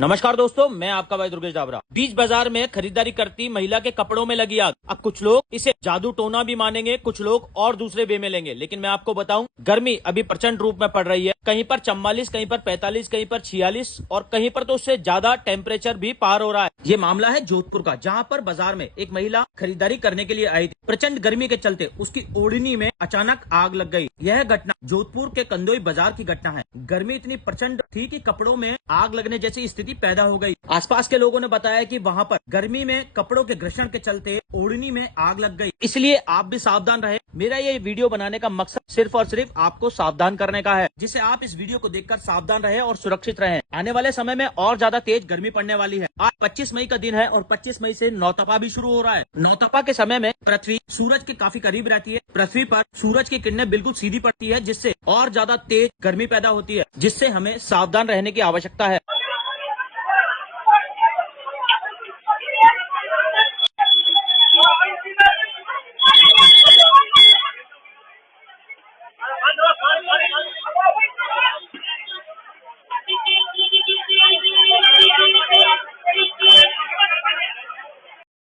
नमस्कार दोस्तों, मैं आपका भाई दुर्गेश डाबरा। बीच बाजार में खरीदारी करती महिला के कपड़ों में लगी आग। अब कुछ लोग इसे जादू टोना भी मानेंगे, कुछ लोग और दूसरे वे में लेंगे, लेकिन मैं आपको बताऊं, गर्मी अभी प्रचंड रूप में पड़ रही है। कहीं पर 44, कहीं पर 45, कहीं पर 46 और कहीं पर तो उससे ज्यादा टेम्परेचर भी पार हो रहा है। ये मामला है जोधपुर का, जहाँ पर बाजार में एक महिला खरीदारी करने के लिए आई थी। प्रचंड गर्मी के चलते उसकी ओढ़नी में अचानक आग लग गई। यह घटना जोधपुर के कंदोई बाजार की घटना है। गर्मी इतनी प्रचंड थी कि कपड़ों में आग लगने जैसी स्थिति पैदा हो गई। आसपास के लोगों ने बताया कि वहां पर गर्मी में कपड़ों के घर्षण के चलते ओढ़नी में आग लग गई। इसलिए आप भी सावधान रहे। मेरा ये वीडियो बनाने का मकसद सिर्फ और सिर्फ आपको सावधान करने का है, जिससे आप इस वीडियो को देखकर सावधान रहे और सुरक्षित रहे। आने वाले समय में और ज्यादा तेज गर्मी पड़ने वाली है। आज 25 मई का दिन है और 25 मई से नौतपा भी शुरू हो रहा है। नौतपा के समय में पृथ्वी सूरज के काफी करीब रहती है। पृथ्वी पर सूरज की किरणें बिल्कुल सीधी पड़ती है, जिससे और ज्यादा तेज गर्मी पैदा होती है, जिससे हमें सावधान रहने की आवश्यकता है।